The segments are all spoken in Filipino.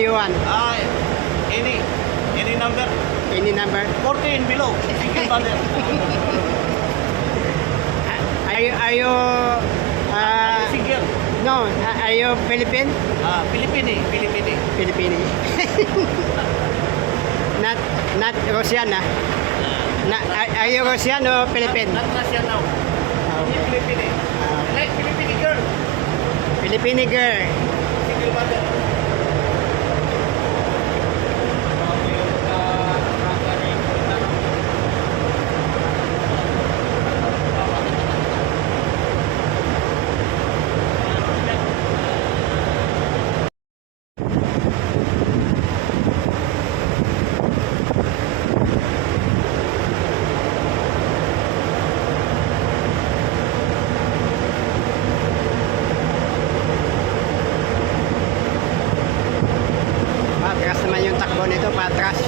you want? Any number. Any number? 14 below. Single bundle. Are you Single. no, are you Philippine? Filipino. Filipino. Not Russian, ah. Are you Russian or Philippine? Not Russian now. Only Filipino. Like Filipino girl. Filipino girl. Single bundle. Patras naman yung takbo nito, patras.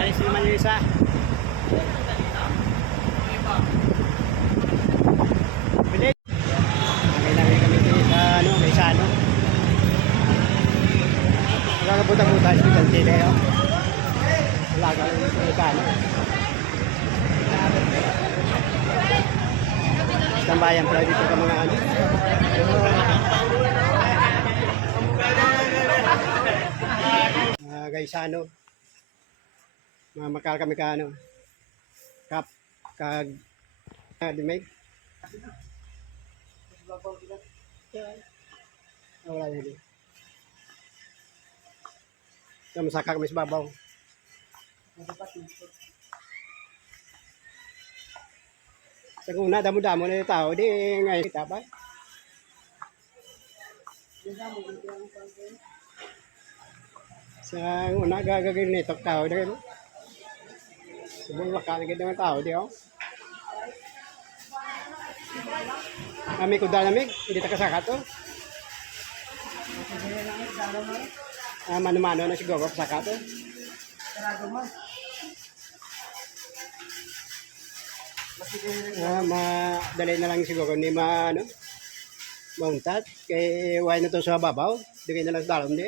Alis naman yung isa. Bilis. Kailangan kami sa ano, may sano. Magkakabuta-buta hospital tila yun. Wala ka may sano. Tambayan pala dito ka mga ano. Guys, ano. Makal kami ka ano. Kag dimay. Wala yun. Masaka kami sa babaw. Sa una, damo-damo na yung tao. Di ngayon kita ba? Sa una, gagawin nito tao. Subong makalagay ng tao. Di oh. Kami ko dalamig. Hindi ta kasaka to. Mano-mano na siguro kasaka to. Madali na lang siguro ni ano, mauntat kay why na to sa babaw, digay na lang sa dalom di.